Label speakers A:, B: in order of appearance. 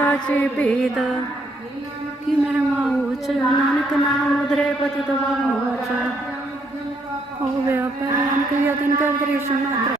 A: काची बीद कि महिमा ऊच नानक नाम उदरे पति तो वाम ऊच ओ व्यापार कि यदि कर